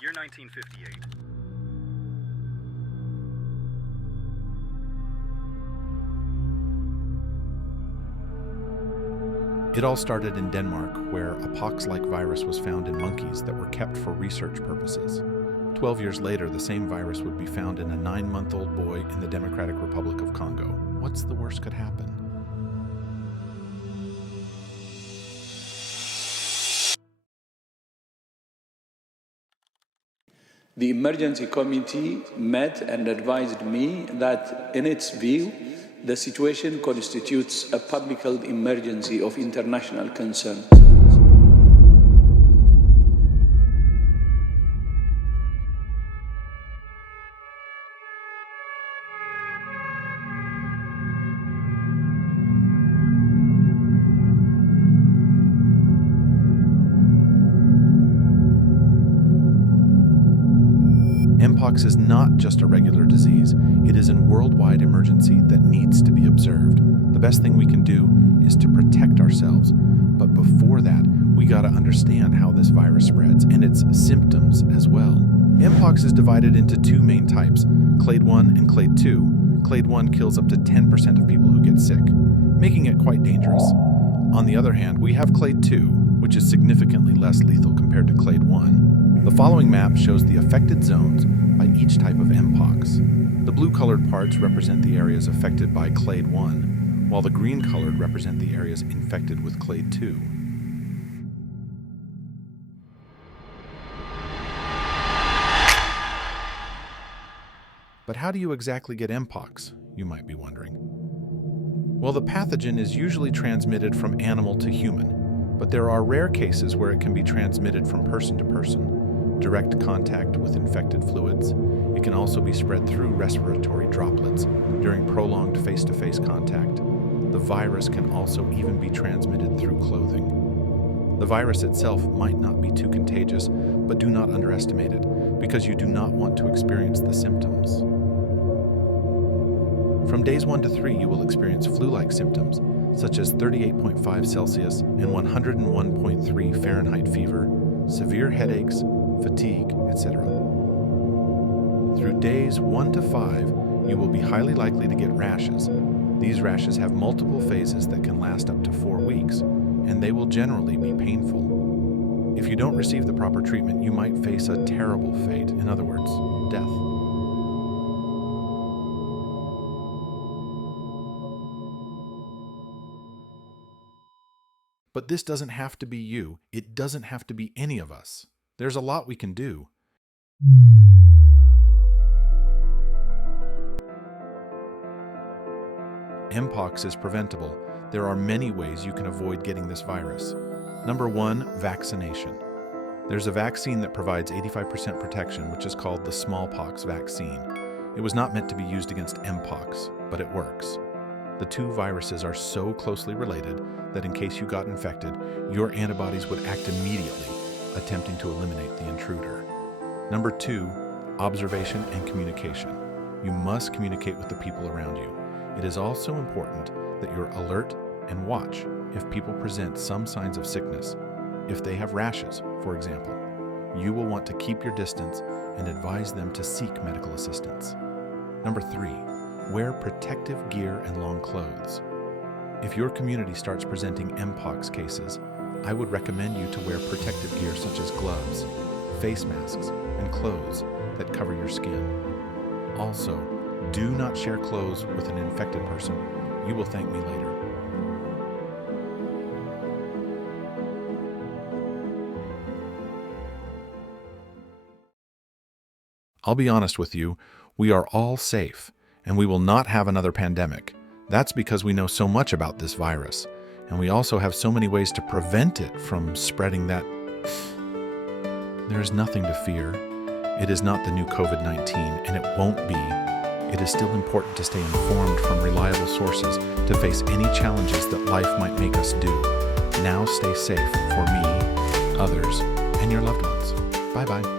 Year 1958. It all started in Denmark, where a pox-like virus was found in monkeys that were kept for research purposes. 12 years later, the same virus would be found in a 9-month-old boy in the Democratic Republic of Congo. What's the worst could happen? The emergency committee met and advised me that, in its view, the situation constitutes a public health emergency of international concern. MPOX is not just a regular disease, it is a worldwide emergency that needs to be observed. The best thing we can do is to protect ourselves, but before that, we gotta understand how this virus spreads and its symptoms as well. MPOX is divided into two main types, Clade 1 and Clade 2. Clade 1 kills up to 10% of people who get sick, making it quite dangerous. On the other hand, we have Clade 2, which is significantly less lethal compared to Clade 1. The following map shows the affected zones by each type of MPOX. The blue-colored parts represent the areas affected by Clade 1, while the green-colored represent the areas infected with Clade 2. But how do you exactly get MPOX, you might be wondering? Well, the pathogen is usually transmitted from animal to human, but there are rare cases where it can be transmitted from person to person. Direct contact with infected fluids. It can also be spread through respiratory droplets during prolonged face-to-face contact. The virus can also even be transmitted through clothing. The virus itself might not be too contagious, but do not underestimate it, because you do not want to experience the symptoms. From days 1 to 3, you will experience flu-like symptoms, such as 38.5 Celsius and 101.3 Fahrenheit fever, severe headaches, fatigue, etc. Through days 1 to 5, you will be highly likely to get rashes. These rashes have multiple phases that can last up to 4 weeks, and they will generally be painful. If you don't receive the proper treatment, you might face a terrible fate, in other words, death. But this doesn't have to be you. It doesn't have to be any of us. There's a lot we can do. MPOX is preventable. There are many ways you can avoid getting this virus. Number 1, vaccination. There's a vaccine that provides 85% protection, which is called the smallpox vaccine. It was not meant to be used against MPOX, but it works. The two viruses are so closely related that in case you got infected, your antibodies would act immediately, attempting to eliminate the intruder. Number 2, observation and communication. You must communicate with the people around you. It is also important that you're alert and watch if people present some signs of sickness. If they have rashes, for example, you will want to keep your distance and advise them to seek medical assistance. Number 3, wear protective gear and long clothes. If your community starts presenting MPOX cases, I would recommend you to wear protective gear such as gloves, face masks, and clothes that cover your skin. Also, do not share clothes with an infected person. You will thank me later. I'll be honest with you, we are all safe, and we will not have another pandemic. That's because we know so much about this virus, and we also have so many ways to prevent it from spreading that. There is nothing to fear. It is not the new COVID-19, and it won't be. It is still important to stay informed from reliable sources to face any challenges that life might make us do. Now stay safe for me, others, and your loved ones. Bye-bye.